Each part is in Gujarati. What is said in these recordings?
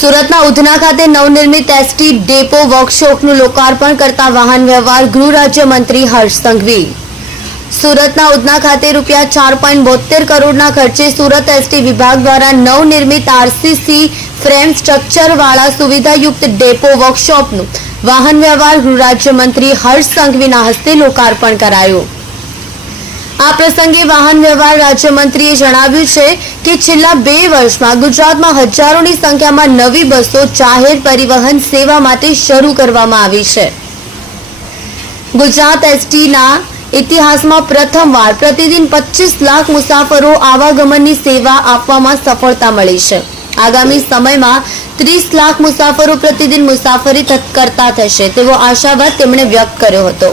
સુરતના ઉધના ખાતે નવનિર્મિત એસટી ડેપો વર્કશોપનું લોકાર્પણ કરતા વાહન વ્યવહાર ગૃહ રાજ્યમંત્રી હર્ષ સંઘવી। સુરતના ઉધના ખાતે ₹4.72 કરોડના ખર્ચે સુરત એસટી વિભાગ દ્વારા નવનિર્મિત આરસીસી ફ્રેમ સ્ટ્રક્ચર વાળા સુવિધાયુક્ત ડેપો વર્કશોપનું વાહન વ્યવહાર ગૃહ રાજ્યમંત્રી હર્ષ સંઘવીના હસ્તે લોકાર્પણ કરાયું। આ પ્રસંગે વાહન વ્યવહાર રાજ્યમંત્રીએ જણાવ્યું છે કે છેલ્લા 2 વર્ષમાં ગુજરાતમાં હજારોની સંખ્યામાં નવી બસો જાહેર પરિવહન સેવા માટે શરૂ કરવામાં આવી છે। ગુજરાત એસટીના ઇતિહાસમાં પ્રથમવાર પ્રતિદિન 25 લાખ મુસાફરો આવાગમનની સેવા આપવામાં સફળતા મળી છે। આગામી સમયમાં 30 લાખ મુસાફરો પ્રતિદિન મુસાફરી કરતા થશે તેવો આશાવાદ તેમણે વ્યક્ત કર્યો હતો।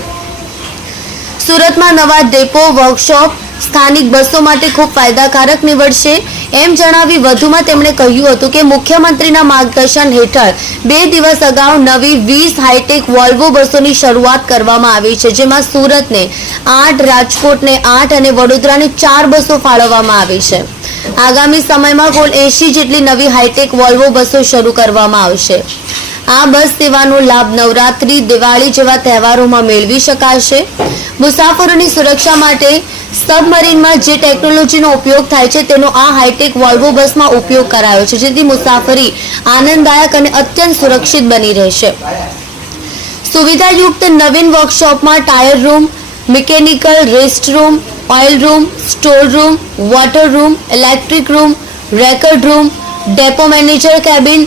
સુરતમાં નવા ડેપો વર્કશોપ સ્થાનિક બસો માટે ખૂબ ફાયદાકારક નીવડશે એમ જણાવી વધુમાં તેમણે કહ્યું હતું કે મુખ્યમંત્રીના માર્ગદર્શન હેઠળ 2 દિવસ અગાઉ નવી 20 હાઈટેક વોલ્વો બસોની શરૂઆત કરવામાં આવી છે, જેમાં સુરતને 8, રાજકોટને 8 અને વડોદરાને 4 બસો ફાળવવામાં આવી છે। આગામી સમયમાં કુલ 80 જેટલી નવી હાઈટેક વોલ્વો બસો શરૂ કરવામાં આવશે। આ બસ સેવાનો લાભ નવરાત્રી, દિવાળી જેવા તહેવારોમાં મેળવી શકાશે। મુસાફરોની સુરક્ષા માટે સબમરીનમાં જે ટેકનોલોજીનો ઉપયોગ થાય છે તેનો આ હાઈટેક વોલ્વો બસમાં ઉપયોગ કરાયો છે, જેથી મુસાફરી આનંદદાયક અને અત્યંત સુરક્ષિત બની રહેશે। સુવિધાયુક્ત નવીન વર્કશોપમાં tyre room, mechanical, rest room, oil room, store room, water room, electric room, record room, depot manager cabin,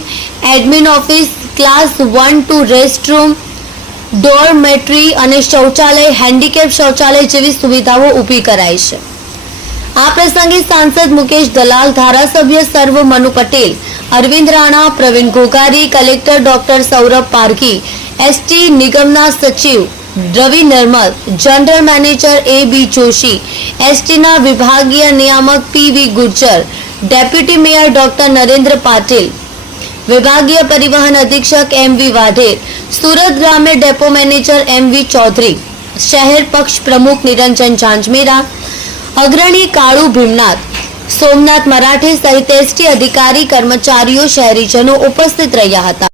admin office, class 1-2 rest room, dormitory અને શૌચાલય, હેન્ડીકેપ શૌચાલય જેવી સુવિધાઓ ઊભી કરાઈ છે। આ પ્રસંગે સાંસદ મુકેશ દલાલ, ધારાસભ્ય સર્વ Manu Patel, Arvind Rana, Pravin Ghoghari, collector doctor Saurabh Parghi, ST નિગમના સચિવ Ravi Narmad, general manager A B. Joshi, એસટીના વિભાગીય નિયામક P V. Gurjar, deputy mayor doctor Narendra Patil, વિભાગીય પરિવહન અધિક્ષક એમ.વી. વાઢેર, સુરત ગ્રામ્ય ડેપો મેનેજર એમ.વી. ચૌધરી, શહેર પક્ષ પ્રમુખ નિરંજન ઝાંઝમેરા, અગ્રણી કાળુ ભીમનાથ, સોમનાથ મરાઠે સહિત એસટી અધિકારી, કર્મચારીઓ, શહેરીજનો ઉપસ્થિત રહ્યા હતા।